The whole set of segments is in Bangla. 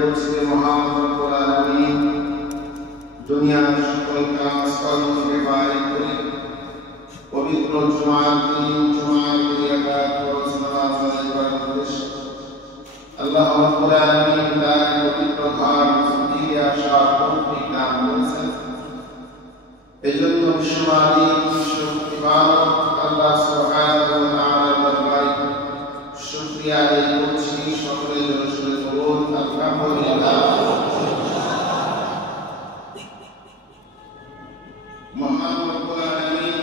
করছি যে মহান রব্বুল আলামিন দুনিয়ার সকল কাজ-কর্ম থেকে বাইরে করে পবিত্র জুমার দিন জুমার ইবাদত ও সালাত আদায় করার উদ্দেশ্যে আল্লাহ রব্বুল আলামিন তার পবিত্র ঘর মসজিদে আসার তৌফিক দান করেছেন। এজন্য বিশ্বমালিক ইবাদত আল্লাহ সুবহানাহু ওয়া তাআলার দরবারে শুকরিয়া আদায় করছি। সকলে জোরে বলুন আলহামদুলিল্লাহ। মহান রব্বুল আলামিন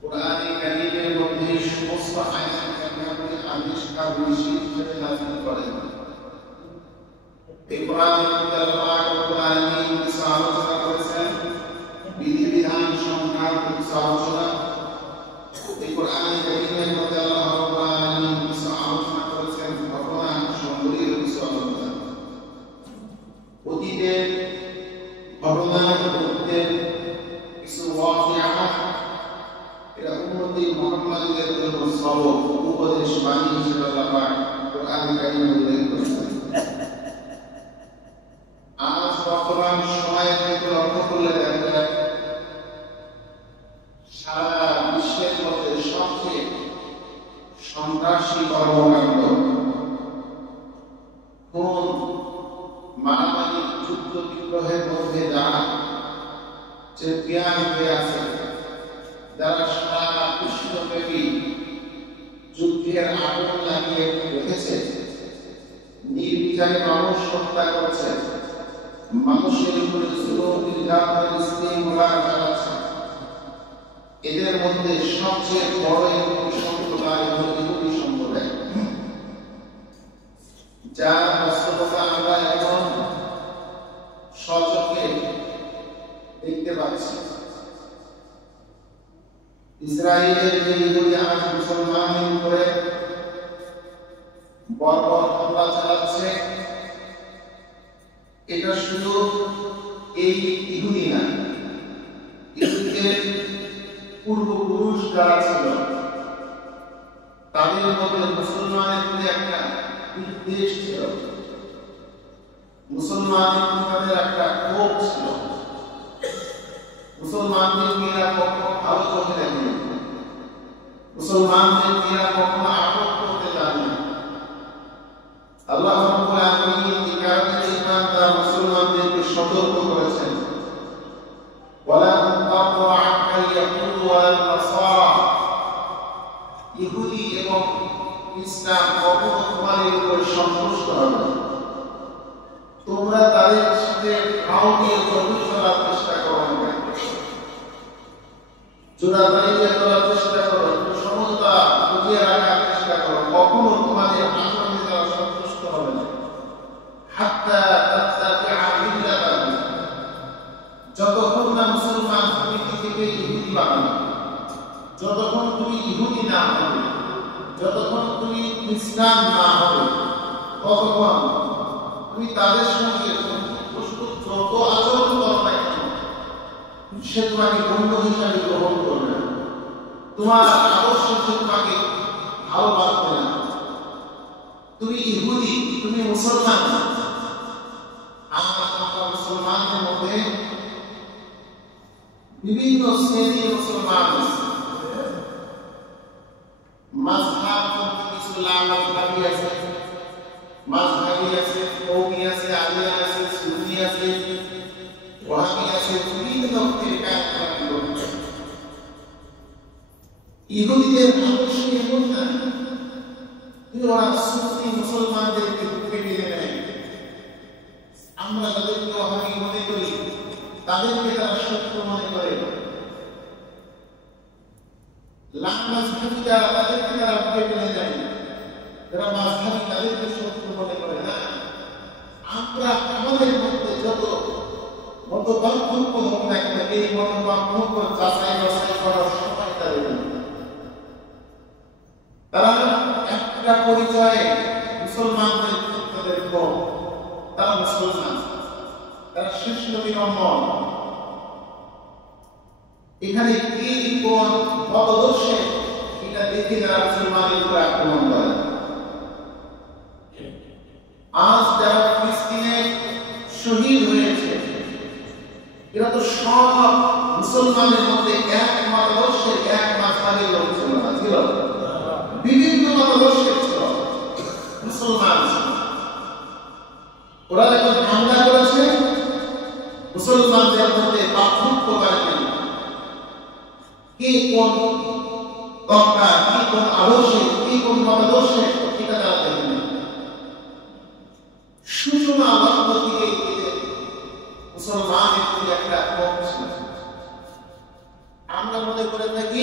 কোরআনে কারীমের মধ্যে সমস্ত আয়াত-কারিমাকে আবিষ্কার হিসেবে নাযিল করেন। এই কোরআনে আল্লাহ রব্বুল আলামিন কিছু আলোচনা করেছেন, বিধিবিধান সংক্রান্ত কিছু আলোচনা। এই কোরআনে কারীমের মধ্যে আল্লাহ রব্বুল আলামিন কিছু আলোচনা করেছেন ঘটনা সংবলিত কিছু আলোচনা। অতীতের ঘটনা, অতীতের কিছু ওয়াকিয়া, এটা উম্মতে মুহাম্মাদের জন্য সবক উপদেশ বাণী হিসেবে আল্লাহ কোরআনে কারীমে উল্লেখ করেছেন। আজ বর্তমান সময়ে লক্ষ্য করলে দেখা যায় সারা বিশ্বের মধ্যে সবচেয়ে সন্ত্রাসী কর্মকাণ্ড, খুন, মারামারি, যুদ্ধ বিগ্রহের মধ্যে যারা চ্যাম্পিয়ন হয়ে আছে, যারা সারা বিশ্বব্যাপী যুদ্ধের আগুন লাগিয়ে রেখেছে, নির্বিচারে মানুষ হত্যা করেছে, মানুষের উপরে জুলুম নির্যাতন ইস্তেমরা চালাচ্ছে, এদের মধ্যে সবচেয়ে বড় একটি সম্প্রদায় হল ইহুদি সম্প্রদায়, যার বাস্তবতা আমরা এখন সচক্ষে দেখতে পাচ্ছি। ইসরায়েলের যে ইহুদি আজ মুসলমানদের উপরে বর্বর হামলা চালাচ্ছে, এটা শুধু এই ইহুদি না, ইহুদিদের পূর্বপুরুষ যারা ছিল তাদের মধ্যে মুসলমানের প্রতি একটা বিদ্বেষ ছিল, মুসলমানদের একটা ক্ষোভ ছিল, মুসলমানদের এরা কখনো ভালো চোখে দেখেনি, মুসলমানদের এরা কখনো আপন করতে জানে। আল্লাহ রাব্বুল আলামিন এই কারণে ইমানদার মুসলমানদেরকে সতর্ক করেছেন, ওয়ালা তারদু আনকা ইয়াহুদ ওয়াল নাসারা, ইহুদি এবং খ্রিস্টান কখনো তোমাদের উপর সন্তুষ্ট হবে না। তোমরা তাদের সাথে কাউকে জড়িত করার চেষ্টা করো না, জোড়াতাড়িয়ে চলার চেষ্টা করো, সমতা বুঝিয়ে রাখার চেষ্টা করো, কখনো তোমাদের আচরণে তারা সন্তুষ্ট হবে না। হাত্তা তাত্তাবিআ মিল্লাতাহুম, যতক্ষণ না মুসলমান তুমি থেকে ইহুদি বানাবে, যতক্ষণ তুমি ইহুদি না হবে, যতক্ষণ তুমি খ্রিস্টান না হবে, ততক্ষণ তুমি তাদের সঙ্গে যত আচরণ করো না কেন সে তোমাকে বন্ধু হিসাবে গ্রহণ করবে না, তোমার আদর্শ সে তোমাকে ভালোবাসবে না। তুমি ইহুদি, তুমি মুসলমান। আমরা মুসলমানদের মধ্যে বিভিন্ন শ্রেণীর মুসলমান আছে। মাযহাব ইসলাম মাযহাবী আছে, মাযহাবী আছে, কওমি আছে, আলিয়া আছে, সুন্নি আছে, ওয়াহাবী আছে, বিভিন্ন ফিরকা আছে। ইহুদিদের আদর্শ এমন না যে ওরা সুন্নি মুসলমানদেরকে বুকে টেনে নেয়। আমরা যাদেরকে ওয়াহাবী মনে করি তাদেরকে তারা শত্রু মনে করে, মাযহাবী যারা তাদেরকে তারা বুকে টেনে নেয়, যারা মাযহাবী তাদেরকে শত্রু মনে করে না। আমরা আমাদের মধ্যে যত মতপার্থক্য হোক না কেন, এই মতপার্থক্য যাচাই বাছাই করার সময় তাদের তারা একটা পরিচয়ে মুসলমানদের তাদের কম, তারা মুসলমান, তারা শেষ নবীর উম্মত। এখানে কি কোন মতদর্শে এটা দেখে যারা মুসলমানের উপর আক্রমণ করে। আজ যারা ফিলিস্তিনে শহীদ হয়েছে এরা তো সব মুসলমানের মধ্যে এক মতাদর্শের এক মাঝহাবের লোক ছিল না, ছিল বিভিন্ন মতাদর্শের ছিল মুসলমান। ওরা যখন হামলা করেছে মুসলমানদের মধ্যে পার্থক্য করেনি, কি কোন দরকার, কি কোন আদর্শে, কি কোন মতাদর্শে, এটা তারা দেখেনি। সূচনা লক্ষ্য দিয়ে মুসলমানের প্রতি একটা ক্ষোভ ছিল। আমরা মনে করে থাকি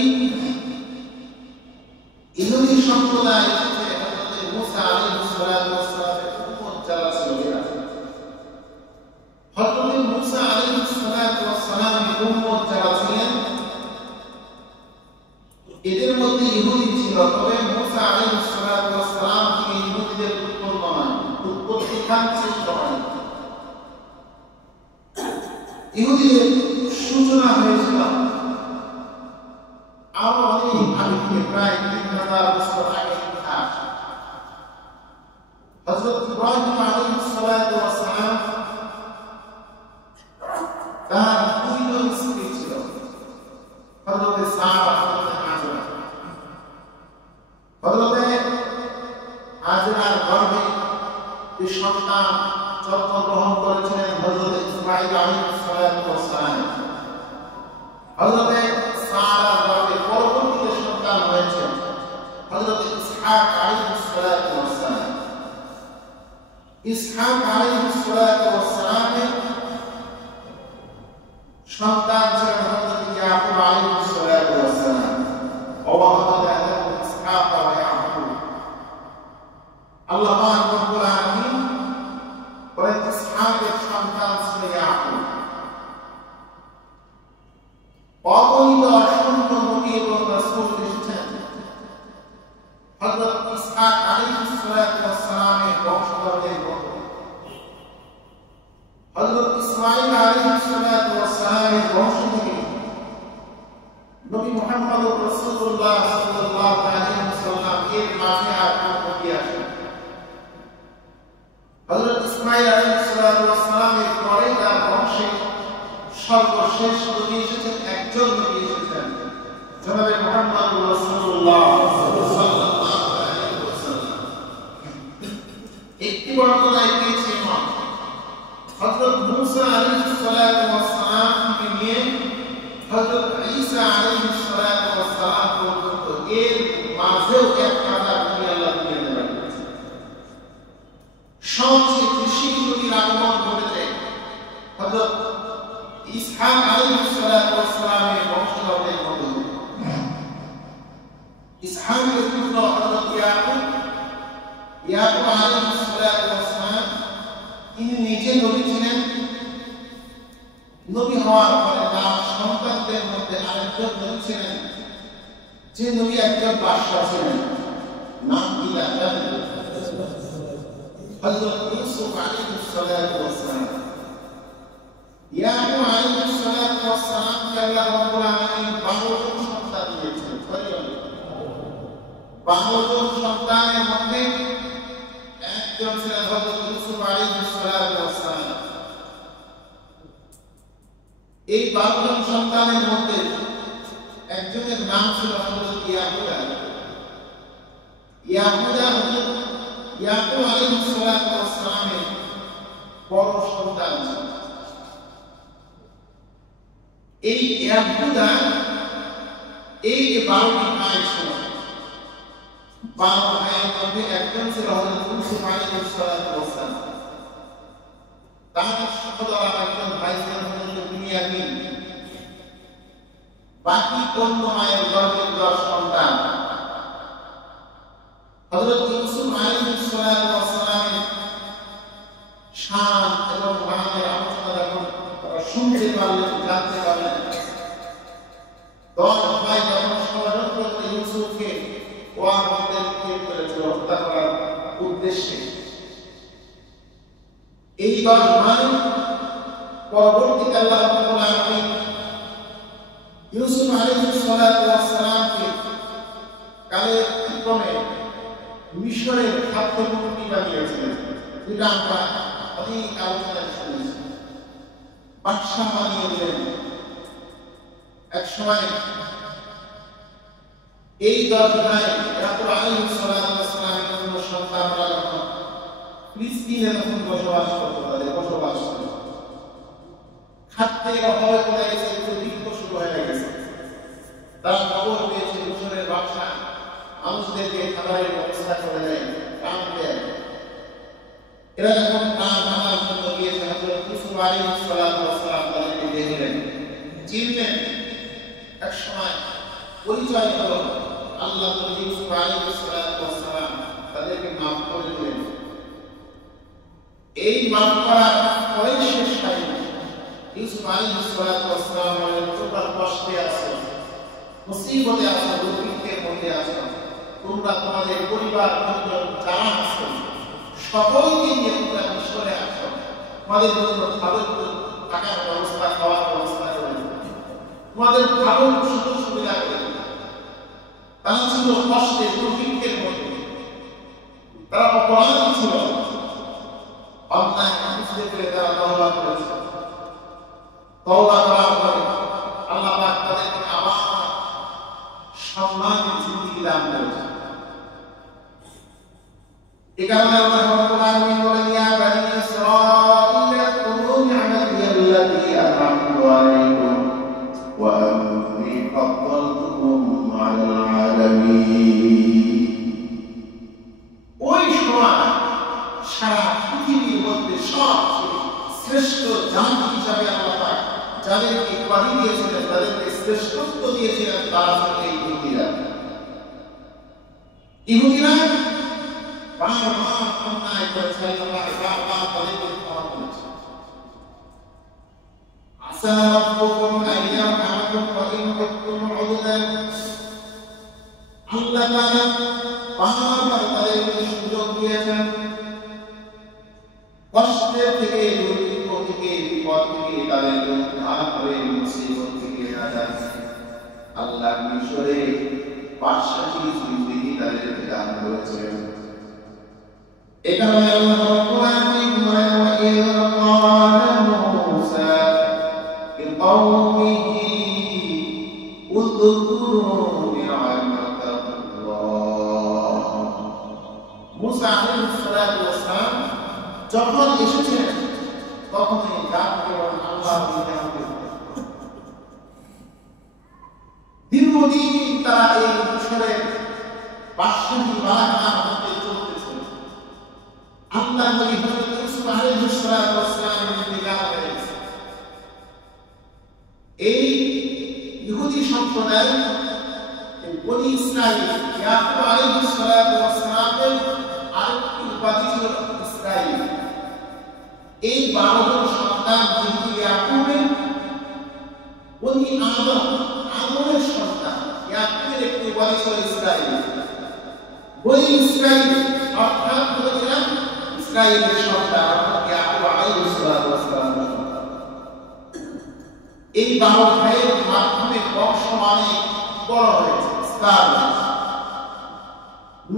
ইহুদি সম্প্রদায় হযরত মুসা আলাইহিস সালামের উম্মত যারা ছিল এরা হযরত মুসা আলাইহিস সালামের উম্মত যারা ছিলেন এদের মধ্যে ইহুদি ছিল, তবে মুসা আলাইহিস সালাম থেকে ইহুদিদের উৎপন্ন নয়, উৎপত্তি স্থান সৃষ্ট হয়। ইহুদিদের সূচনা হয়েছিল আরো অনেক আগে থেকে, প্রায় 3000 বছর আগে। হযরত ইব্রাহিম আলাইহিস সালাম তার দুইজন স্ত্রী ছিল, হযরত সারা, হযরত হাজরা। হযরত হাজরার গর্ভে যে সন্তান জন্মগ্রহণ করেছিলেন হযরত ইসমাঈল আলাইহিস সালাম, হযরত সারার গর্ভে পরবর্তীতে সন্তান হয়েছে হযরত ইসহাক আলাইহিস সালাম। ইসহাক আলাইহিস সালামের সন্তান ছিলেন হযরত ইয়াকুব আলাইহিস সালাম। ওয়াহাদা লাহু ইসহাক ওয়া ইয়াকুব। আল্লাহ পাক রব্বুল আলামিন বলেন ইসহাকের সন্তান ছিল ইয়াকুব। অগণিত অসংখ্য নবী এবং রাসূল এসেছেন হযরত ইসহাক আলাইহিস সালামের বংশধরদের মধ্যে। হযরত ইসমাঈল আলাইহিস সালামের বংশ থেকে নবী মুহাম্মদ রাসূলুল্লাহ সাল্লাল্লাহু আলাইহি ওয়াসাল্লাম এর মাঝে আগমন আসেন। হযরত ইসমাঈল আলাইহিস সালামের পরে তার বংশে সর্বশেষ নবী এসেছেন, একজন নবী এসেছেন জনাবে মুহাম্মদ রাসূলুল্লাহ সাল্লাল্লাহু আলাইহি ওয়াসাল্লাম। একটি বর্ণনায় পেয়েছি হযরত মুসা আলাইহিস সালামকে নিয়ে হযরত ঈসা আলাইহিস সালাম পর্যন্ত এর মাঝেও এক কাতার নবী আল্লাহ দিয়ে দেন। সবচেয়ে বেশি নবীর আগমন ঘটেছে হযরত ইসহাক আলাইহিস সালামের বংশধরদের মধ্যে। ইসহাকের পুত্র হযরত ইয়াকুব আলাইহিস সালাম তিনি নিজে নবী ছিলেন। নবী হওয়ার পরে তার সন্তানদের মধ্যে আরেকজন নবী ছিলেন, যে নবী একজন বাদশা ছিলেন, নাম কি জানেন? হযরত ইউসুফ আলাইহিস সালাম। ইয়াকুব আলাইহিস সালাম কে আল্লাহ রাব্বুল আলামিন 12 জন সন্তান দিয়েছেন। 12 জন সন্তানের মধ্যে একজন ছিলেন হযরত ইউসুফ আলাইহিস সালাম। এই 12 জন সন্তানের মধ্যে একজনের নাম ছিল হযরত ইয়াহুদা। ইয়াহুদা হযরত ইয়াকুব আলাইহিস সালামের বড় সন্তান ছিল। এই ইয়াহুদা এই যে 12টি ভাই ছিল, 12 ভাইয়ের মধ্যে একজন ছিল হযরত ইউসুফ আলাইহিস সালাম। তার সহোদর একজন ভাই ছিলেন হযরত বিনিয়ামিন। বাকি অন্য মায়ের গর্ভের 10 সন্তান। হযরত ইউসুফ আলাইহিস সালামের শান এবং মায়ের আলোচনা যখন শুনতে পারলেন, জানতে পারলেন, 10 ভাই যখন ষড়যন্ত্র করে ইউসুফকে ওয়ার মধ্যে করেছিল হত্যা করার উদ্দেশ্যে, এই 10 ভাই পরবর্তীতে আল্লাহ রাব্বুল আলামিন ইউসুফ আলাইহিস সালামকে কালের ক্রমে মিশরের খাদ্যমন্ত্রী বানিয়েছিলেন। যেটা আমরা অনেক আলোচনায় শুনেছি। বাদশাহ বানিয়ে দিলেন। এক সময় এই 10 ভাই রাসূল আলাইহিস সালামের জন্য সন্তানরা যখন ফিলিস্তিনে তখন বসবাস করত, তাদের বসবাস ছিল, খাদ্যের অভাবে পড়ে গেছে, দুর্ভিক্ষ শুরু হয়ে গেছে। তারা খবর পেয়েছে মিশরের বাদশাহ মানুষদেরকে খাবারের ব্যবস্থা করে দেয়, কাম দেয়। এরা যখন কাম আনার জন্য গিয়েছে, হযরত ইউসুফ আলাইহিস সালাম তাদেরকে দেখলেন, চিনলেন। এক সময় পরিচয় হলো, আল্লাহ নবী ইউসুফ আলাইহিস সালাম তাদেরকে মাফ করে দিলেন। এই মাফ করার পরে শেষ হয়নি। ইউসুফ আলাইহিস সালাম বলেন, তোমরা কষ্টে আছো, মুসিবতে আছো, দুর্ভিক্ষের মধ্যে আছো, তোমরা তোমাদের পরিবার পরিজন যারা আছো সকলকে নিয়ে তোমরা মিশরে আছো, তোমাদের জন্য ভালো থাকার ব্যবস্থা, খাওয়ার ব্যবস্থা করে, তোমাদের ভালো সুযোগ সুবিধা করে। তারা ছিল কষ্টে, দুর্ভিক্ষের মধ্যে, তারা অপরাধী ছিল, অন্যায় বুঝতে পেরে তারা তওবা করেছে। তওবা করার পরে আল্লাহ পাক তাদেরকে আবার সম্মানের জিন্দেগি দান করেছে। এই কারণে আল্লাহ রাব্বুল আলামিন বলেন, ইয়া বানি ইসরাঈল কুনু নি'মাতি আল্লাতী আন'আমতু আলাইকুম ওয়া আন্নী ফাদ্দালতুকুম আলাল আলামিন। ওই সময় সারা পৃথিবীর মধ্যে সবচেয়ে শ্রেষ্ঠ জাতি হিসাবে আল্লাহ পাক যাদেরকে উপাধি দিয়েছিলেন, তাদেরকে শ্রেষ্ঠত্ব দিয়েছিলেন, তারা ছিল এই ইহুদিরা। ইহুদিরা বারবার অন্যায় করেছে, বারবার তাদেরকে ক্ষমা করেছে। আসা রাব্বুকুম আন ইয়ারহামাকুম ওয়া ইন কুনতুম উদুদান। আল্লাহ তাআলা বারবার তাদেরকে সুযোগ দিয়েছেন, কষ্টের থেকে, দুর্ভিক্ষ থেকে, বিপদ থেকে তাদেরকে উদ্ধার করে মুসিবত থেকে নাজাত আল্লাহ মিশরে বাদশাহী জিন্দেগি তাদেরকে দান করেছেন। এই কারণে আল্লাহ রাব্বুল আলামিন বলেন, ওয়া ইয ক্বালা মূসা লিকাওমিহি উযকুরু নি'মাতাল্লাহ। মূসা আলাইহিস সালাম যখন এসেছেন তখন এই জাতিকে বলেন, আল্লাহর নিয়ামতের দীর্ঘদিন তারা এই মিশরের বাদশাহী বালাকার মধ্যে চলতেছে। আল্লাহ নবী হযরত ইউসুফ আলাইহিস সালামের ইন্তেকাল হয়ে গেছে। এই ইহুদি সম্প্রদায় বনি ইসরাঈল, ইয়াকুব আলাইহিস সালামের আরেকটি উপাধি ছিল ইসরাঈল। এই 12 জন সন্তান যেহেতু ইয়াকুবের, বনি আদমের সন্তান, ইয়াকুবের একটি উপাধি ছিল ইসরাঈল। বনি ইসরাঈল অর্থাৎ বলেছিলাম ইসরাঈলের সন্তান, অর্থাৎ ইয়াকুব আলাইহিস সালাম। এই 12 ভাইয়ের মাধ্যমে বংশ অনেক বড় হয়েছে, বিস্তার হয়েছে,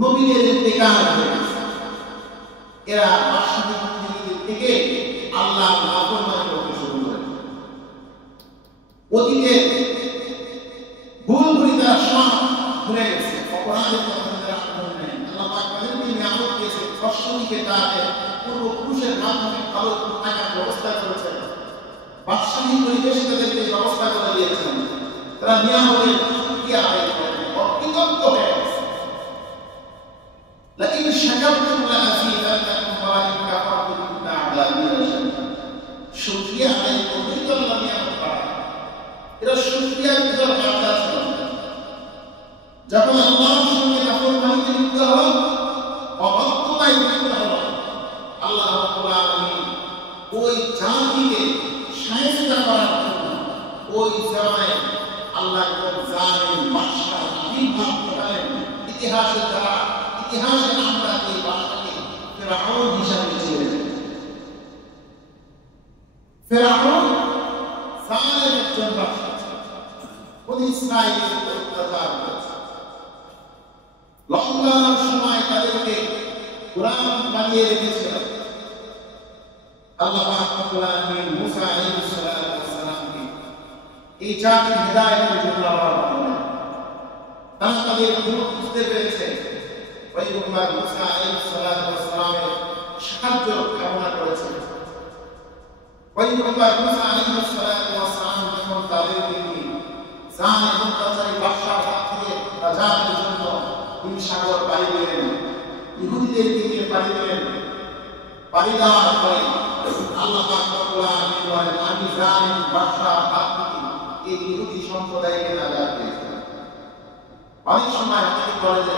নবীদের ইন্তেকাল হয়েছে। এরা বাদশাহী থেকে আল্লাহর নাফরমানি করতে শুরু করে। অতীতে ভুল ভুল তারা সব ভুলে গেছে, অপরাধের কথা তারা মনে নেই। আল্লাহ পাক তাদেরকে নিয়ামত দিয়েছে, কষ্ট দিকে তাদের পূর্বপুরুষের মাধ্যমে ভালো থাকার ব্যবস্থা করেছেন, বাদশাহী পরিবেশে তাদেরকে ব্যবস্থা করে দিয়েছেন। তারা নিয়ামতের শুকরিয়া আদায় করেন, অকৃতজ্ঞ হয়ে গেছে। লাকিন শাকারতুম লাযীদান্নাকুম ওয়া ইন কাফারতুম ইন্না আযাবি লাশাদীদ। শুকরিয়া আদায় করলেই তো আল্লাহ নিয়ামত বাড়ায়। এরা শুকরিয়ার ভিতর বাঁধা ছিল। যখন আল্লাহর সঙ্গে নাফরমানিতে লিপ্ত হলো, অবাধ্যতায় লিপ্ত হলো, আল্লাহ রাব্বুল আলামিন ওই জাতিকে শায়েস্তা করার জন্য ওই জামায় আল্লাহ একজন জালিম বাদশাহ আবির্ভাব ঘটালেন। ইতিহাসে আমরা এই বাদশাকে ফিরআউন হিসাবে চিনি। ফিরআউন জালিম একজন বাদশা ছিল, বনি ইসরাঈলের উপর অত্যাচার করেছে। লম্বা সময় তাদেরকে গোলাম বানিয়ে রেখেছিল, আল্লাহ পাক রব্বুল আলামিন মুসা আলাইহিস সালামকে এই চারটি হিদায়াতের জন্য আবার বললেন। তারা তাদের ভুল বুঝতে পেরেছে, পয়গম্বর মুসা আলাইহিস সালামের সাহায্য কামনা করেছে। পয়গম্বর মুসা আলাইহিস সালাম যখন তাদেরকে জান এবং তাদের বাদশার হাত থেকে আজাদের জন্য তিনি সাগর পাড়ি দিলেন, ইহুদিদের দিকে পাড়ি দিলেন। পাড়ি দেওয়ার পরে আল্লাহ পাক রব্বুল আলামিন বলেন, আমি জান বাদশার হাত থেকে এই ইহুদি সম্প্রদায়কে নাজাত দিয়েছি। অনেক সময় অনেকে বলে যে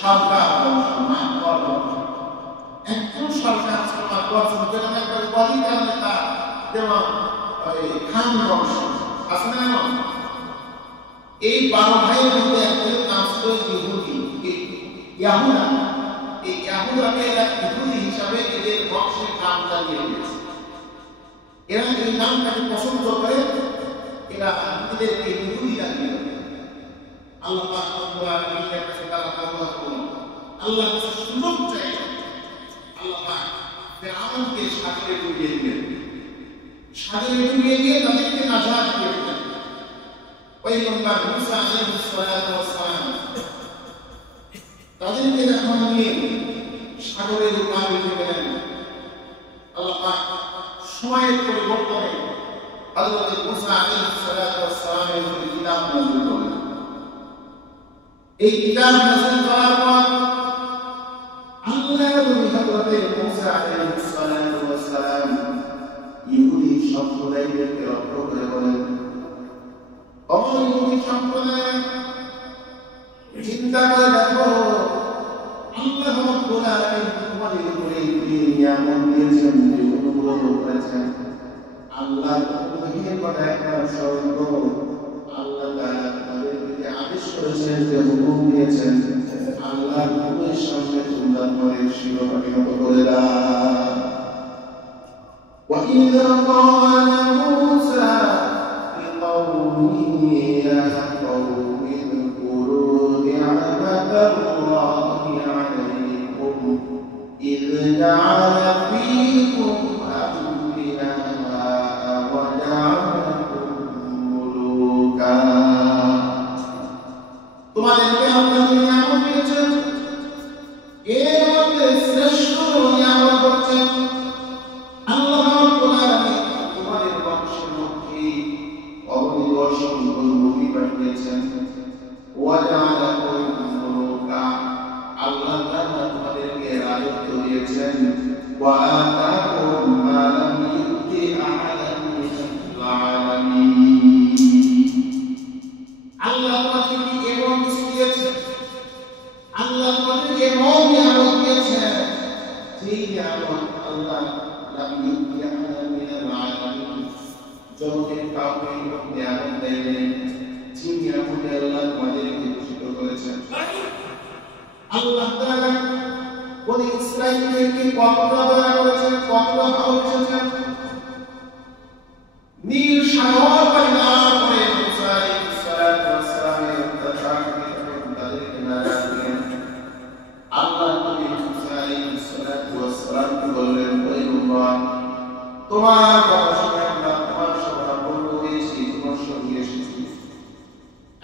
সরকার বংশ, মানকর বংশ, একজন সরকার বংশ, যেমন একবার বলিদান নেতা, যেমন খান বংশ আছে না? এই 12 ভাইয়ের মধ্যে একজন নাম ছিল ইহুদি, ইয়াহুদা। এই ইয়াহুদাকে ইহুদি হিসাবে এদের বংশের নাম চালিয়ে দিয়েছে। এরা এই নামটাকে পছন্দ করে, এরা ইহুদিদেরকে ইহুদি লাগিয়ে দেয়। আল্লাহ পাক রব্বুল আলামিনের কাছে তারা তওবা করল, আল্লাহর কাছে সুযোগ চাই। আল্লাহ পাক ফিরআউনকে সাগরে ডুবিয়ে দিলেন, সাগরে ডুবিয়ে দিয়ে তাদেরকে নাজাত দিয়ে দিলেন। পয়গম্বর মুসা আলাইহিস সালাম তাদেরকে যখন নিয়ে সাগরের পাড়ে গেলেন, আল্লাহ পাক সময়ের পরিবর্তনে হযরত মুসা আলাইহিস সালামের উপর কিতাব নাযিল করলেন। এই কিতাব নাযিল করার পর আল্লাহ হযরত মুসা আলাইহিস সালাম ইহুদি সম্প্রদায়কে লক্ষ্য করে বলেন, ও ইহুদি সম্প্রদায়, চিন্তা করে দেখো, আল্লাহ রাব্বুল আলামিন তোমাদের উপরে নিয়ামত দিয়েছেন, যে অনুগ্রহ করেছেন। আল্লাহর অনুগ্রহের কথা একবার স্মরণ করো। আল্লাহ তাআলা তাদেরকে আদেশ করেছেন, যে হুকুম দিয়েছেন, আল্লাহর হুকুমের সামনে তোমরা তোমাদের শিরোপাকে নত করে দাও। وَإِذْ قَالَ مُوسَى لِقَوْمِهِ يَا قَوْمِ اذْكُرُوا نِعْمَةَ اللَّهِ عَلَيْكُمْ إِذْ جَعَلَ فِيكُمْ أَنبِيَاءَ وَجَعَلَكُم مُلُوكًا। তোমাদেরকে আল্লাহ নিয়ামত দিয়েছেন, এর মধ্যে শ্রেষ্ঠ নিয়ামত হচ্ছে আল্লাহ রাব্বুল আলামিন তোমাদের বংশের মধ্যে অগণিত অসংখ্য নবী পাঠিয়েছেন। ওয়াজআলাকুম মুলুকা, আল্লাহ তাআলা তোমাদেরকে রাজত্ব দিয়েছেন। ওয়া আতাকুম মা লাম ইউতি আহাদান মিনাল আলামিন, আল্লাহ তোমাদেরকে এমন কিছু দিয়েছেন, আল্লাহ তোমাদেরকে এমন নিয়ামত দিয়েছেন, যেই নিয়ামত আল্লাহ লাম ইউতি আহাদান মিনাল আলামিন, জগতের কাউকে নিয়ামত দেয়নি। যে নিয়ামতে আল্লাহ তোমাদেরকে ভূষিত করেছেন। আল্লাহ তাআলা বনি ইসরাঈলকে কতটা দয়া করেছেন, কতটা ভালোবেসেছেন। নীল সাগর পার করে মুসা আলাইহিস সালামের তাদেরকে নাজাত দিলেন। আল্লাহ নবী মুসা আলাইহিস সালামকে বললেন, পয়গম্বর, তোমার কথা শুনে আমরা তোমার শরণাপন্ন হয়েছি, তোমার সঙ্গে এসেছি।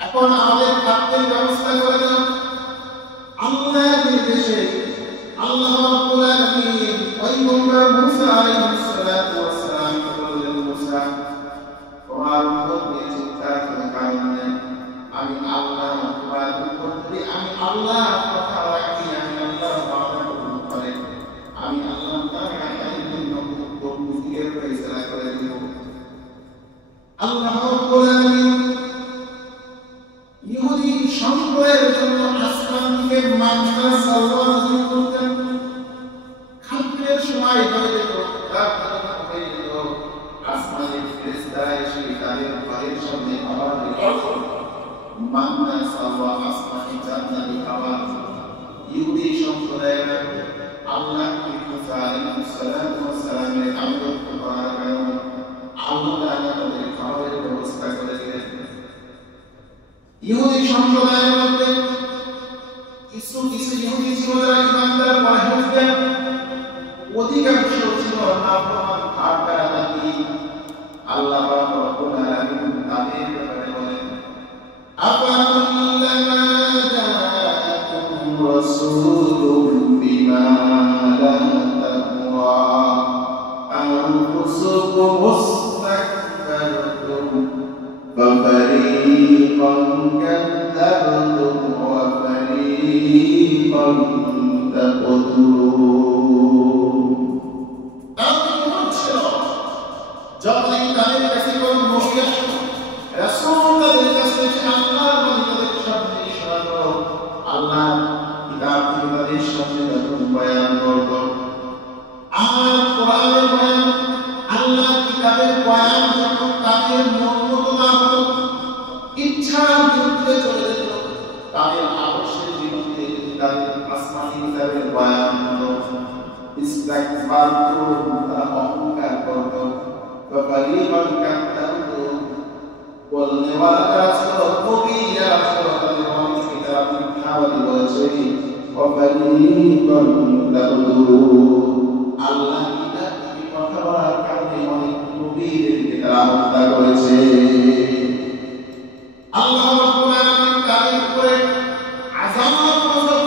এখন আমাদের খাদ্যের ব্যবস্থা করে দাও। আল্লাহর নির্দেশে আল্লাহ রাব্বুল আলামিন পয়গম্বর মুসা আলাইহিস সালামকে বললেন, মুসা, তোমার উপর নিয়ে চিন্তার কোনো কারণ নেই। আমি আল্লাহ তোমার উপর, যদি আমি আল্লাহ কথা রাখি, আমি আল্লাহ ওয়াদা পূরণ করে, আমি আল্লাহ তাআলার জন্য উত্তম বুঝিয়ে ফয়সালা করে দেব। আল্লাহ রাব্বুল আলামিন ইহুদি সম্প্রদায়ের জন্য আসমান থেকে মানসা সালওয়া নাযিল করতেন। খাদ্যের সময় হয়ে যেত, হয়ে যেত, আসমানের ফেরেশতারা এসে তাদের ঘরের সামনে খাবার দিত। মান্না সালওয়া, আসমানি জান্নাতি খাবার। ইহুদি সম্প্রদায়েরা আল্লাহ মুসা আলাইহিস সালামের আনুগত্য করার কারণে আল্লাহ তাআলা তাদের খাবারের ব্যবস্থা করে দিলেন। ইহুদি সম্প্রদায়ের মধ্যে কিছু ইহুদি ছিল যারা ইমানদার পরহেজগার, অধিকাংশ ছিল নাফরমান আল্লাহ পাক রব্বুল আলামিন তাদের ব্যাপারে বলেন, আফাকুল্লামা জাআকুম রাসূলুম বিমা লা তাহওয়া আনফুসুকুম মুস্তাকবারতুম ফাফারীকান কাযযাবতুম ওয়া ফারীকান তাকতুলুন। যখন তাদের কাছে কোন নবী আসে, রাসূল তাদের কাছে এসে আল্লাহর বাণী তাদের সামনে শোনাতো, আল্লাহর কিতাব থেকে তাদের সামনে যখন বয়ান করতো, আর কোরআনের বয়ান, আল্লাহর কিতাবের বয়ান যখন তাদের মন মতো না হতো, ইচ্ছার বিরুদ্ধে চলে যেত, তাদের আদর্শের বিরুদ্ধে তাদের আসমানি কিতাবের বয়ান হতো, ইসতিকবার করত, তারা অহংকার করত, ফারিকান কাযযাবু বলনে ওয়ালা নবী ইয়া রাসূলুল্লাহ আমি কিতাব মিথ্যাবাদী বলেছে, ওয়া ফারিকান তাকতুলুন আল্লাহ কিতাব থেকে কথা বলার কারণে অনেক নবীদেরকে তারা হত্যা করেছে। আল্লাহ রাব্বুল আলামিন তাদের উপরে আযাব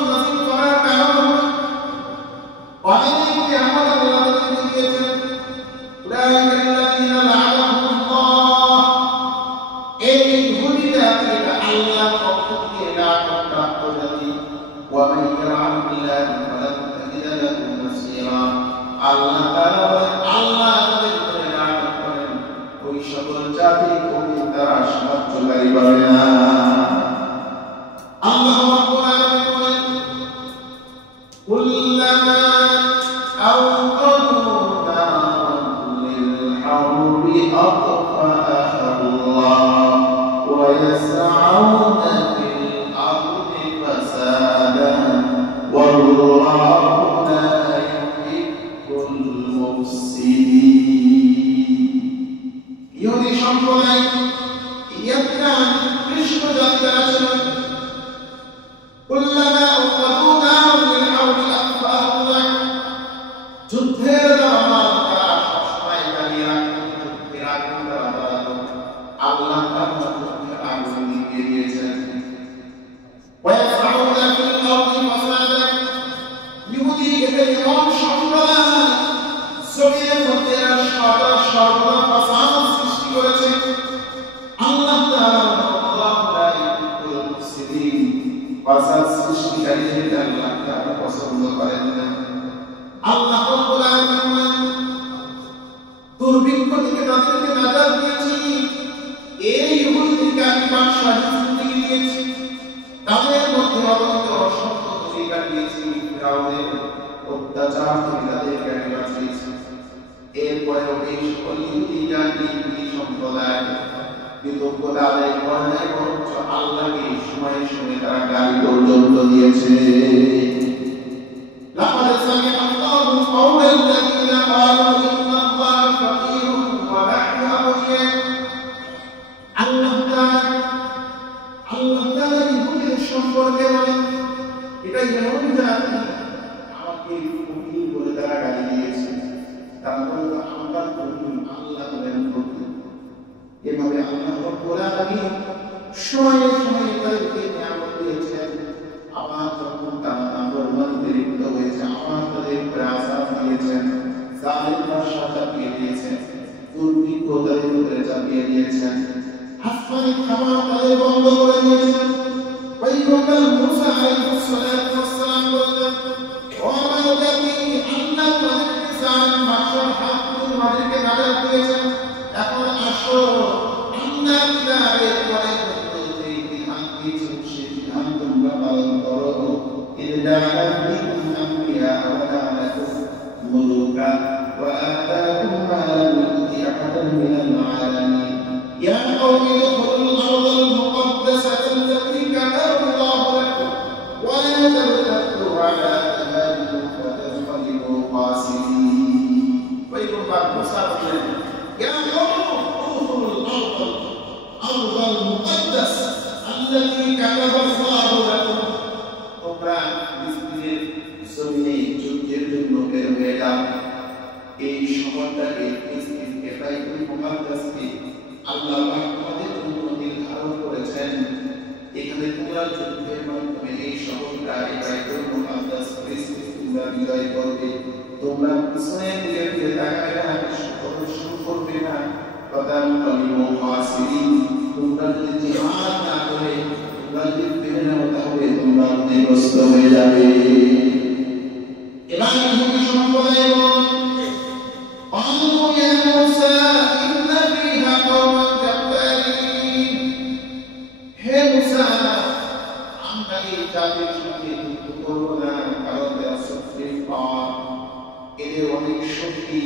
নাযিল করার কারণ অনেক কিয়ামত আল্লাহ তাদেরকে দিয়েছেন, উলাইকা লা'নাহুল্লাহ, এই ইহুদি জাতি আল্লাহর পক্ষ থেকে লানত জাতি, ওয়া মান ইয়া'লামিল্লাহি ফালান তাজিদা লাহু নাসীরা, আল্লাহ তাআলা আল্লাহ তাদের উপরে লানত করেন, ওই সকল জাতি কবি তারা সাহায্যকারী পাবে না। আল্লাহ রাব্বুল আলামিন বলেন, কুল্লামা আওকাদু أطفأها الله ويسعون في الأرض فسادا والله لا يحب المفسدين। ইহুদি সম্প্রদায় ইয়াতকান কৃষ্ণ জাতির আছে, কুল্লামা আওকাদু নারান লিল হারবি আতফাআহা আল্লাহ, যুদ্ধের দাওয়াত আল্লাহ তাআলা আগুন নিভিয়ে দিয়েছেন। ওয়ায়াসআউনা ফিল আরদি ফাসাদা, ইহুদি এদের এমন সম্প্রদায় জমিনের মধ্যে সর্বদা ফাসাদ সৃষ্টি করেছে। আল্লাহ তাআলা আল্লাহু লা ইউহিব্বুল মুফসিদিন, ফাসাদ সৃষ্টিকারীদের আল্লাহ তাআলা পছন্দ করেন না। আল্লাহ রাব্বুল আলামিন দুর্ভিক্ষ থেকে তাদেরকে নাজাত দিয়েছি, এই ইহুদিদেরকে আমি বাদশাহী জিন্দেগি দিয়েছি, তাদের মধ্যে অগণিত অসংখ্য তরিকা দিয়েছি, ফিরআউনের অত্যাচার থেকে তাদেরকে আমি বাঁচিয়েছি। এরপরেও এই সকল ইহুদি জাতি, ইহুদি সম্প্রদায় কৃতজ্ঞতা আদায় করে নাই, বরঞ্চ আল্লাহকে সময়ে সময়ে তারা গালি পর্যন্ত দিয়েছে। লাকাদ সামিআ আল্লাহু কাওলাল লাযীনা ক্বালু ইন্নাল্লাহা ফাকীরুন ওয়া নাহনু আগনিয়া। আল্লাহ তাআলা ইহুদিদের সম্পর্কে বলেন, এটা এমন জাতি আমাকে ফকির বলে তারা গালি দিয়েছে, তারা বলল আমরা ফকির, আল্লাহ বলেন ফকির। এভাবে আল্লাহ রাব্বুল আলামিন সময়ে সময়ে তাদেরকে নিয়ামত দিয়েছেন, আবার যখন তারা নাফরমানিতে লিপ্ত হয়েছে আবার তাদের উপরে আযাব দিয়েছেন, জালিম বাদশা চাপিয়ে দিয়েছেন, দুর্ভিক্ষ তাদের উপরে চাপিয়ে দিয়েছেন, আসমানি খাবার তাদের বন্ধ করে দিয়েছেন। পয়গম্বর মুসা আলাইহিস সালাতু ওয়াস সালাম বলেন, ও আমার জাতি, আল্লাহ তাদেরকে জালিম বাদশার হাত থেকে তাদেরকে নাজাত দিয়েছেন, এখন আসো আল্লাহ কিতাবের পরে যে বিধান দিয়েছেন সেই বিধান তোমরা পালন করো। ইল্লা বিকুম আম্বিয়া ওয়া জাআলাকুম মুলুকা ওয়া আতাকুম মা লাম yu'ti আহাদান মিনাল আলামিন। ইয়া কওমি উদখুলুল আরদাল মুকদ্দাসাতা আল্লাতী কাতাবা আল্লাহু লাকুম ওয়া লা তারতাদ্দু আলা আদবারিকুম ফাতানকালিবু খাসিরিন। পয়গম্বর মুসা বলেন, ইয়া কওমি উদখুলুল আরদাল মুকদ্দাস আল্লাতী কাতাবা আল্লাহু লাকুম, তোমরা ফিলিস্তিনের জমিনে যুদ্ধের জন্য বের হয়ে যাও, এই শহরটাকে ফিলিস্তিনকে বাইতুল মুকাদ্দাসকে আল্লাহ পাক আমাদের জন্য নির্ধারণ করেছেন। এখানে তোমরা যুদ্ধের মাধ্যমে এই শহরটা এই বাইতুল মুকাদ্দাস ফিলিস্তিন তোমরা বিজয় করবে। তোমরা পিছনে দিকে ফিরে তাকাবে না, প্রদর্শন করবে না, তোমরা যদি জিহাদ না করে তোমরা যদি ফিরে নাও তাহলে তোমরা ক্ষতিগ্রস্ত হয়ে যাবে। এবার ইহুদি সম্প্রদায় قالوا يا موسى إن فيها قوما جبارين হে মুসা আমরা এই জাতির সঙ্গে যুদ্ধ করব না, কারণ এদের অনেক শক্তি।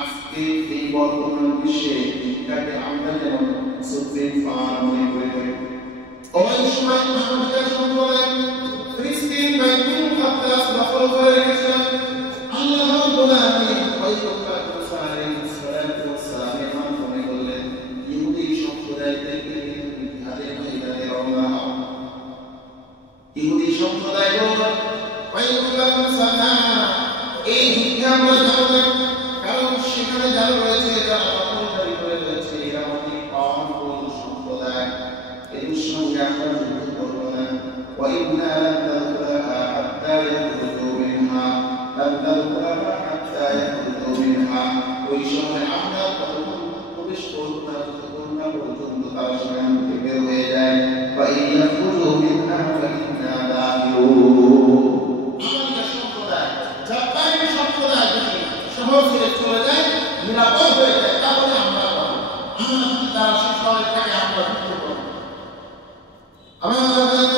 আজকে এই বর্তমান বিশ্বে এটাকে আমরা যেমন সুপ্রিম পাওয়ার মনে করে থাকি। ওই সময় মানুষের সম্প্রদায় ফিলিস্তিন বাইতুল মুকাদ্দাস দখল করে রেখেছিল। আল্লাহ রাব্বুল আলামিন পয়গম্বর মুসা আলাইহিস সালাতু ওয়াস সালামের মাধ্যমে বললেন, ইহুদি সম্প্রদায়কে জিহাদের ময়দানে রওনা হও। ইহুদি সম্প্রদায় বলল, পয়গম্বর মুসা এই যুদ্ধে আমরা যাব না, কারণ সেখানে যারা রয়েছে যারা দখলদারি করে রয়েছে এরা অনেক পাওয়ারফুল সম্প্রদায়, এদের সঙ্গে আমরা যুদ্ধ করব না। وَإِنَّا لَن نَّدْخُلَهَا حَتَّىٰ يَخْرُجُوا مِنْهَا ওই সময় আমরা প্রবেশ করব না যতক্ষণ না পর্যন্ত তারা সেখান থেকে বের হয়ে যায়। আমাদের সম্প্রদায় জাপানি সম্প্রদায় যদি শহর ছেড়ে চলে যায়, নিরাপদ হয়ে যায়, তাহলে আমরা তারা সে শহরে থাকে আমরা যুদ্ধ করব। আমাদের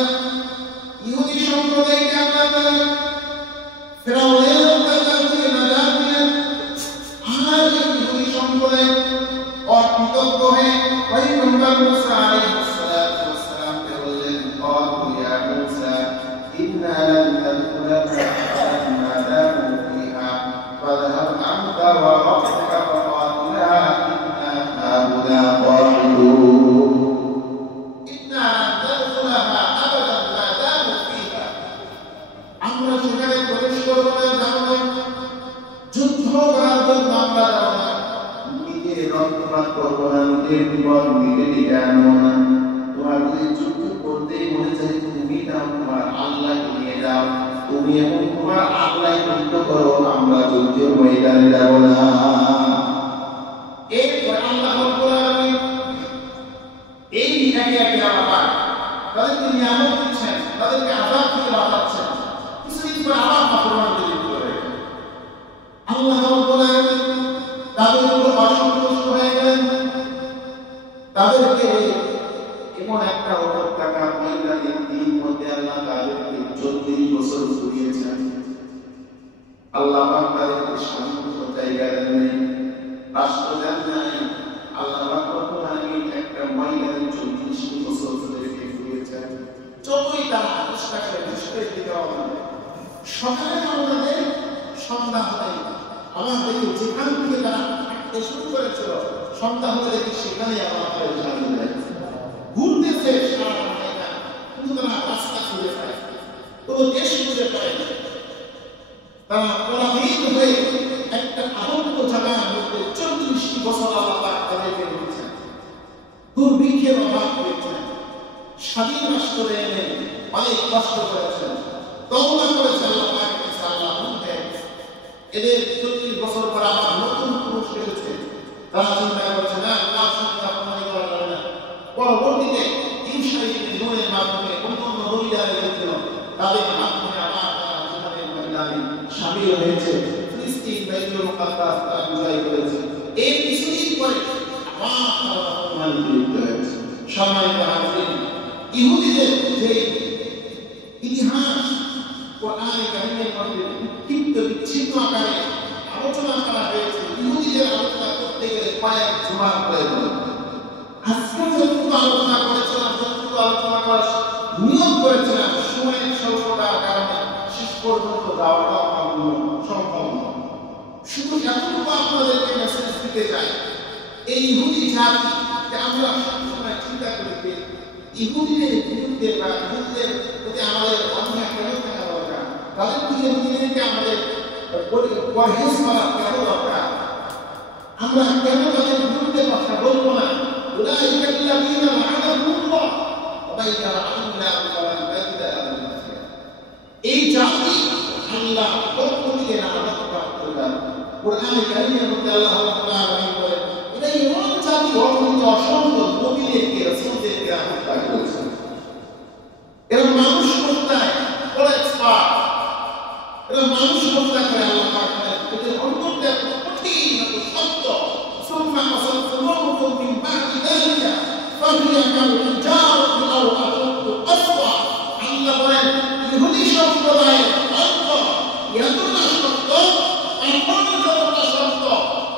ইহুদি সম্প্রদায়কে আমরা ফেরাউনের অত্যাচার থেকে নাজাত দিলেন। আর ইহুদি সম্প্রদায় অকৃতজ্ঞ হয়ে পয়গম্বর মুসা আলাইহিস সালাতু ওয়াস সালামকে বললেন, ক্বালু ইয়া মুসা ইন্না লান নাদখুলাহা হাত্তা মা দামু ফিহা ফাযহাব আনতা ওয়া রাব্বুকা ফাকাতিলা ইন্না হাউনা কাঈদুন। ইন্না লান নাদখুলাহা আবাদান মা দামু ফিহা, আমরা সেখানে প্রবেশ করব না, যাব না, যুদ্ধ করার জন্য আমরা যাব না, নিজে রক্তপাত করব না, নিজের বিপদ নিজে ডেকে আনবো না। তোমার যদি যুদ্ধ করতেই মনে চাই তুমি নাও, তোমার আল্লাহকে নিয়ে যাও, তুমি এবং তোমার আল্লাহ যুদ্ধ করো, আমরা যুদ্ধের ময়দানে যাব না। এরপর আল্লাহ রাব্বুল আলামিন এই একে একে আবার তাদেরকে নিয়ামত দিচ্ছেন, তাদেরকে আযাব থেকে বাঁচাচ্ছেন। কিছুদিন পর আবার নাফরমানকে লিপ্ত হয়ে গেল। আল্লাহ রাব্বুল আলামিন তাদের উপর অসন্তুষ্ট হয়ে গেলেন। তাদেরকে এমন একটা উপত্যকা ময়দানের দিন মধ্যে আল্লাহ তাদেরকে 40 বছর ঘুরিয়েছেন। আল্লাহ পাক তাদেরকে শান্ত জায়গা দেন, রাষ্ট্র দেন নাই। আল্লাহ পাক রাব্বুল আলামিন একটা ময়দানে 40 বছর তাদেরকে ঘুরিয়েছেন। যতই তারা চেষ্টা করে নিষ্কৃতি দিতে হবে, সকালে আমাদের সন্ধ্যা হতে আমাদেরকে যেখান থেকে তারা হাঁটতে শুরু করেছিল, সন্ধ্যা হতে দেখি সেখানে আবার ঘুরতেছে সারা জায়গা, কিন্তু তারা রাস্তা খুঁজে পায়, কোনো দেশ খুঁজে পায় না। তারা পরাধীন হয়ে একটা আবদ্ধ জায়গার মধ্যে 40 বছর আল্লাহ তাদেরকে রেখেছেন। দুর্ভিক্ষের অভাব হয়েছেন, স্বাধীন রাষ্ট্র এনে অনেক কষ্ট করেছেন, তওবা করেছেন আল্লাহ পাকের কাছে। আল্লাহ বলতেন এদের 40 বছর পর আবার নতুন পুরুষ এসেছে। তারা চিন্তা করছে না আল্লাহ সত্তা প্রমাণিত করা যাবে না। পরবর্তীতে ঈসা ইবনে নূরের মাধ্যমে অন্যান্য নবীরা এসেছিল, তাদের মাধ্যমে আবার তারা জিহাদের ময়দানে শামিল হয়েছে। ফিলিস্তিন বাইতুল মুকাদ্দাস তারা বিজয় করেছে। এই কিছুদিন পরে আবার তারা প্রমাণিত হয়েছে। সম্মানিত হাজিরিন, ইহুদিদের যে ইতিহাস কোরআনে কারীমের মধ্যে বিক্ষিপ্ত বিচ্ছিন্ন আকারে আলোচনা করা হয়েছে, ইহুদিদের আলোচনা করতে গেলে কয়েক জুমার প্রয়োজন। আজকে যতটুকু আলোচনা করেছিলাম, যতটুকু আলোচনা করার নিয়ম করেছিলাম, সময়ের স্বল্পতার কারণে শেষ পর্যন্ত যাওয়াটা সম্ভব নয়। শুধু এতটুকু আপনাদেরকে মেসেজ দিতে চাই, এই ইহুদি জাতিকে আমরা সবসময় চিন্তা করি যে ইহুদিদের বিরুদ্ধে বা ইহুদিদের প্রতি আমাদের অন্যায় কেন থাকা দরকার, তাদের দিকে আমাদের পরহেজ করা কেন দরকার? আমরা কেন তাদের বিরুদ্ধে কথা বলবো না? উলাইকা আল্লাযীনা লা'আনাহুমুল্লাহ ওয়া মান ইয়াল'আনিল্লাহু ফালান তাজিদা লাহু নাসীরা। এই জাতি আল্লাহ পক্ষ থেকে লানত প্রাপ্ত জাতি। কোরআনে কারীমের মধ্যে আল্লাহ তাআলা বলেন, এটা এমন জাতি অগণিত অসংখ্য নবীদেরকে রাসূলদেরকে হত্যা করেছে। এরা মানুষ হত্যায় বড় এক্সপার্ট। এরা মানুষ হত্যা করে আল্লাহ পাক বলেন, এদের অন্তরটা এত কঠিন, এত শক্ত। সুম্মা কাসাত কুলুবুকুম মিন বা'দি যালিকা ফাহিয়া কাল-হিজারতি আও আশাদ্দু কসওয়া। আল্লাহ বলেন, ইহুদি সম্প্রদায়ের অন্তর এতটা শক্ত, পাথর যতটা শক্ত,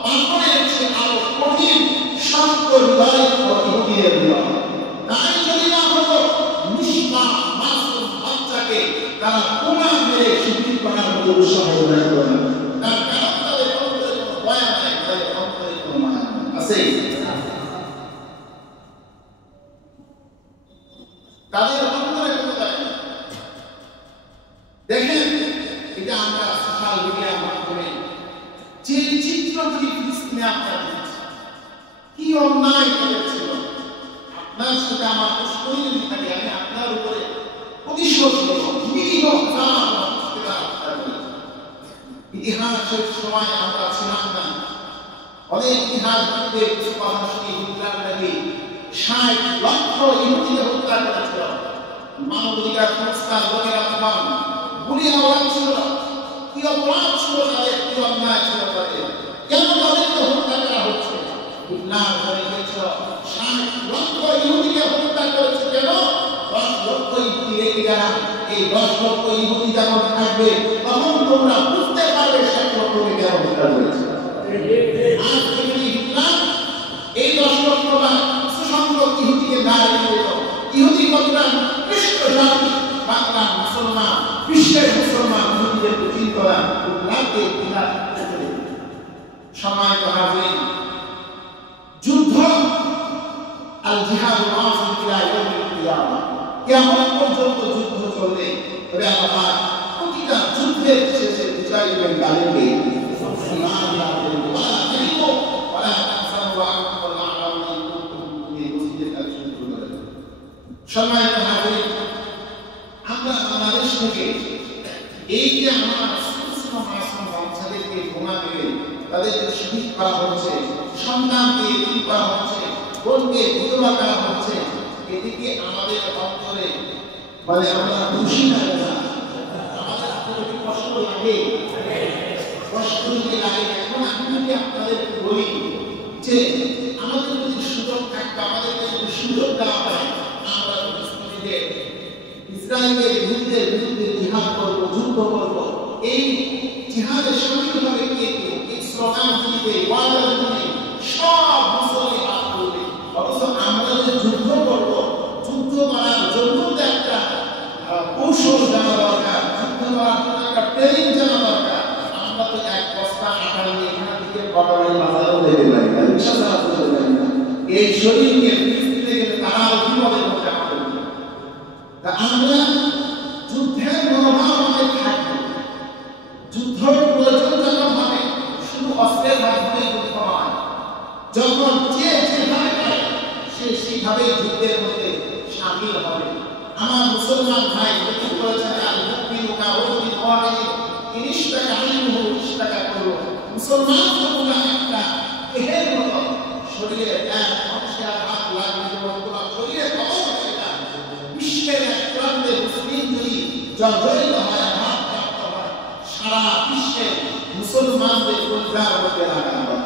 পাথরের চেয়ে আরো কঠিন শক্ত হৃদয় ইহুদিদের হৃদয়। তাই যদি না হতো নিষ্পাপ মাসুম বাচ্চাকে তারা বোমা মেরে শহীদ করার মতো উৎসাহ দেয় না। তার কারণ তাদের অন্তরে কোনো দয়া নাই, তাদের অন্তরে কোনো মায়া আছে। তাদের অন্তরে কোনো দয়া নেই। দেখেন, এটা আমরা সোশ্যাল মিডিয়ার মাধ্যমে যে চিত্রটি ফিলিস্তিনে আপনারা দেখছি, কি অন্যায় করেছিল। আপনার সাথে আমার প্রশ্নই যদি থাকে, আমি আপনার উপরে প্রতিশোধ নেব। ইতিহাসের সময় আমরা ছিলাম না, অনেক ইতিহাসবিদদের কিছু কথা শুনি, হিটলার নাকি ৬০ লক্ষ ইহুদিকে হত্যা করেছিল। মানবাধিকার সংস্থার লোকেরা তখন গুলি আওয়াজ ছিল, কি অপরাধ ছিল তাদের, কি অন্যায় ছিল তাদের, কেন তাদেরকে হত্যা করা হচ্ছে। হিটলার বলে গিয়েছিল ৬০ লক্ষ ইহুদিকে হত্যা করেছে কেন? ১০ লক্ষ ইহুদি রেখে গেলাম, এই ১০ লক্ষ ইহুদি যখন থাকবে তখন তোমরা বুঝতে পারবে ৬০ লক্ষকে কেন হত্যা করেছে। আজ থেকে হিটলার এই ১০ লক্ষ বা সুসংখ্যক ইহুদিকে না রেখে দিল। ইহুদি কতটা কৃষ্ট জাতি, বাংলা মুসলমান, বিশ্বের মুসলমান ইহুদিদের চিন্তা করা হিটলারকে ইতিহাস সময় হাজির। যুদ্ধ আল জিহাদ ওয়াসিল ইলা ইয়াউমিল কিয়ামা, কিয়ামত পর্যন্ত যুদ্ধ চলবে। তবে আল্লাহ প্রতিটা যুদ্ধের শেষে বিজয় দিবেন তাদেরকে। সম্মানিত হাজির, আমরা বাংলাদেশ থেকে এই যে আমার মাসুম বাচ্চাদেরকে বোমা মেরে তাদেরকে শহীদ করা হচ্ছে, সন্তানকে খুন করা হচ্ছে, বোনকে বিধবা করা হচ্ছে, এদিকে আমাদের অন্তরে মানে আমরা খুশি না, আমাদের আপনাদের কষ্ট লাগে, কষ্ট যদি লাগে। এখন আমি যদি আপনাদেরকে বলি যে আমাদের যদি সুযোগ থাকবে, আমাদেরকে যদি সুযোগ দেওয়া হয়, আমরা ইসরায়েলের বিরুদ্ধে জিহাদ করবো, যুদ্ধ করবো, এই জিহাদের সাময়িকভাবে কে কে এই স্লোগান দিতে ওয়াদা দিতে সব মুসলিম হাত করবে। অথচ আমরা যে যুদ্ধ করবো, যুদ্ধ করার জন্য তো একটা কৌশল জানা দরকার, যুদ্ধ করার জন্য একটা ট্রেনিং জানা দরকার। আমরা তো এক বস্তা আটা নিয়ে এখান থেকে বটাবাড়ি বাজারেও যেতে পারি না, রিক্সা চালাতে পারি না। এই শরীরকে ফিরিয়ে গেলে তারা বিপদের মধ্যে আমাদের। আমরা যুদ্ধের মনোভাব আমাদের থাকবে, যুদ্ধের প্রয়োজন যখন হবে শুধু অস্ত্রের মাধ্যমে যুদ্ধ নয়, যখন যে যেভাবে পারে সে সেভাবে যুদ্ধের মধ্যে সামিল হবে। আমার মুসলমান ভাই প্রতি বলেছেন আল মুমিনু কাওয়ালিন ওয়াহিদ ইনিশতাকা আইনুহু ইশতাকা করো। মুসলমান তোমরা একটা দেহের মতো, শরীরে এক অংশে আঘাত লাগলে যেমন তোমার শরীরে খবর সেটা বিশ্বের এক প্রান্তে মুসলিম যদি জর্জরিত হয়, আঘাত প্রাপ্ত হয়, সারা বিশ্বের মুসলমানদের কল্যাণ মধ্যে আঘাত হয়।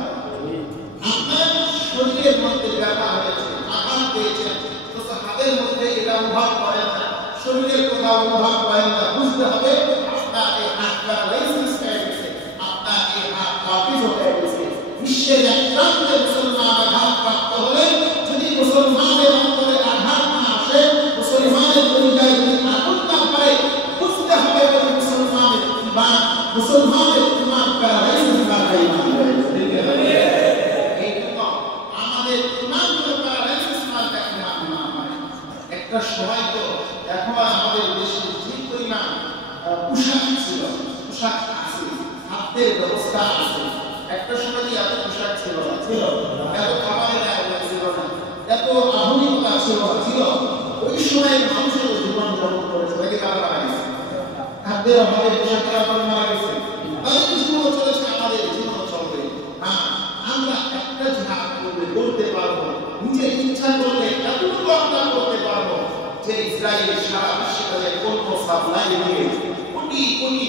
আপনার শরীরের মধ্যে ব্যথা হয়েছে, আঘাত পেয়েছেন, তো হাতের মধ্যে এটা অনুভব করেন না, শরীরের কোথাও অনুভব করেন না, বুঝতে হবে আপনার এই হাতটা লাইসেন্স হয়ে গেছে, আপনার এই হাত কাফির হয়ে গেছে। বিশ্বের এক প্রান্তে মুসলমান আঘাত প্রাপ্ত হলে যদি মুসলমানের অন্তরে আঘাত না আসে, মুসলমানের পরিচয় যদি আগুন না পায়, বুঝতে হবে মুসলমানের ইমান, মুসলমানের ইমান প্যারালাইসিস বা ইমান হয়ে গেছে। এই জন্য আমাদের ইমানগুলো প্যারালাইসিস মানটা ইমান না হয়। একটা সময় তো এখন আমাদের দেশে যে পরিমাণ পোশাক ছিল, পোশাক আছে, ছিল, এত খাবারের আয়োজন ছিল না, এত আধুনিকতা ছিল। ওই সময় মানুষের জীবন যাপন করেছে, নাকি তারা মারা গেছে, খাদ্যের অভাবে, পোশাকের অভাবে মারা গেছে, তাদের জীবন চলেছে, আমাদের জীবন চলবে। হ্যাঁ, আমরা একটা ঝাঁক করতে পারবো, নিজের ইচ্ছা করলে এতটুকু আমরা করতে পারবো যে ইসরায়েল সারা বিশ্বে পণ্য সাপ্লাই দিয়ে কোটি কোটি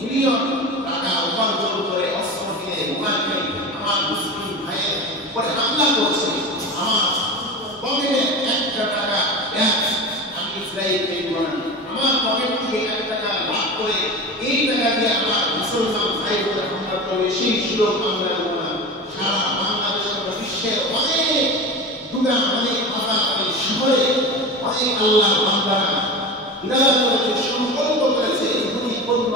মিলিয়ন টাকা উপার্জন করে অস্ত্র কিনে উমাকে আমার মুসলিম ভাইয়ের পরে হামলা করছে। আমার পকেটে একটা টাকা আমি ইসরায়েলকে দিব না, আমার পকেট থেকে 1 টাকা লাভ করে এই টাকা দিয়ে আমার মুসলমান ভাই বোনের হামলা করবে, সেই সুযোগ আমরা দেব না। সারা বাংলাদেশের বিশ্বের অনেক দোকান, অনেক মাথা, অনেক শহরে অনেক আল্লাহ বান্দারা ইরাদা করেছে, সংকল্প করেছে ইহুদি পণ্য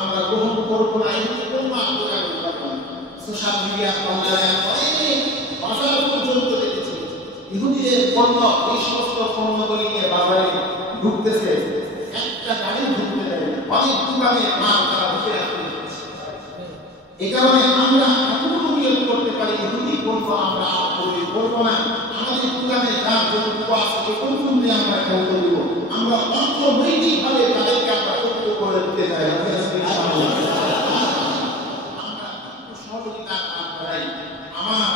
আমরা গ্রহণ করবো না, ইহুদি পণ্য আমরা গ্রহণ করবো না। সোশ্যাল মিডিয়া অনলাইন অনেক বাজার পর্যন্ত দেখেছি ইহুদিদের পণ্য, এই সমস্ত পণ্যগুলি নিয়ে বাজারে ঢুকতেছে, একটা গাড়ি ঢুকতে দেয় না, অনেক দোকানে মাল তারা ঢুকে রাখতে হচ্ছে। এই কারণে আমরা এতটুকু নিয়োগ করতে পারি ইহুদি পণ্য আমরা তৈরি করবো না, আমাদের দোকানে যার যতটুকু আছে এটুকু দিয়ে আমরা খেলতে দিব, আমরা অর্থনৈতিকভাবে তাদেরকে আমরা তথ্য করে দিতে চাই। আমরা সহযোগিতা করাই, আমার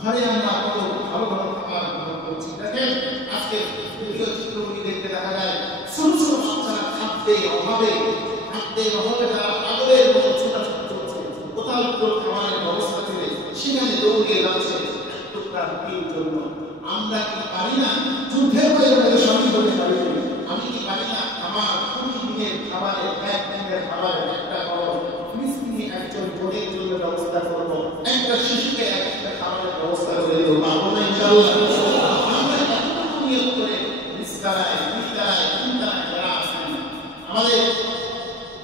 ঘরে আমরা কত ভালো ভালো খাবার গ্রহণ করছি। দেখেন আজকে ভিডিও চিত্রগুলি দেখতে দেখা যায় ছোট ছোট বাচ্চারা খাদ্যের অভাবে তারা পাগলের মতো ছোটাছুটি করছে, কোথাও একটু খাবারের ব্যবস্থা করে সেখানে দৌড়িয়ে যাচ্ছে টুকরা রুটির জন্য। আমরা কি পারি না যুদ্ধের প্রয়োজনে সঙ্গী করতে পারি? আমি কি পারি না আমার প্রতিদিনের খাবারের একদিনের খাবারের একটা খরচ মিসকিনি একজন গরিবের জন্য ব্যবস্থা করব, একটা শিশুকে একটা খাবারের ব্যবস্থা করে দেবো, পারবো না ইনশাআল্লাহ? আমরা এতটুকু নিয়োগ করে নিস্তারায় যারা আছেন আমাদের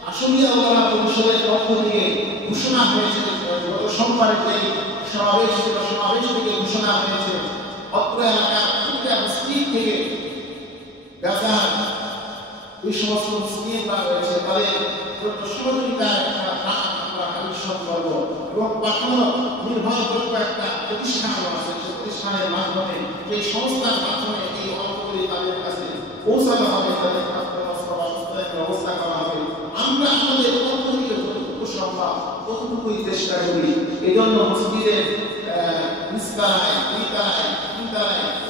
আশুলিয়া উপজেলা পরিষদের পক্ষ থেকে ঘোষণা হয়েছে, গত সোমবারে যে সমাবেশ থেকে ঘোষণা হয়েছে অত্র এলাকার প্রতিটা মসজিদ থেকে গাজার এই সমস্ত মুসলিমরা রয়েছে তাদের সহযোগিতার একটা আমরা কালেকশন করবো এবং পাঠানো নির্ভরযোগ্য একটা প্রতিষ্ঠান আছে, সেই প্রতিষ্ঠানের মাধ্যমে এই সংস্থার মাধ্যমে এই অর্থগুলি তাদের কাছে পৌঁছানো হবে, তাদের ব্যবস্থা করা হবে। আমরা আমাদের অর্থনীতির যতটুকু সম্ভব ততটুকুই চেষ্টা করি। এই জন্য মসজিদের নিস্তারায়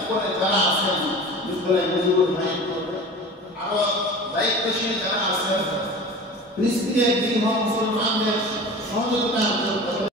উপরে যারা আছেন বিদ্যালয় মজুর ভাই আরো দায়িত্বশীল যারা আছেন ফিলিস্তিনের মুসলমানদের সহযোগিতা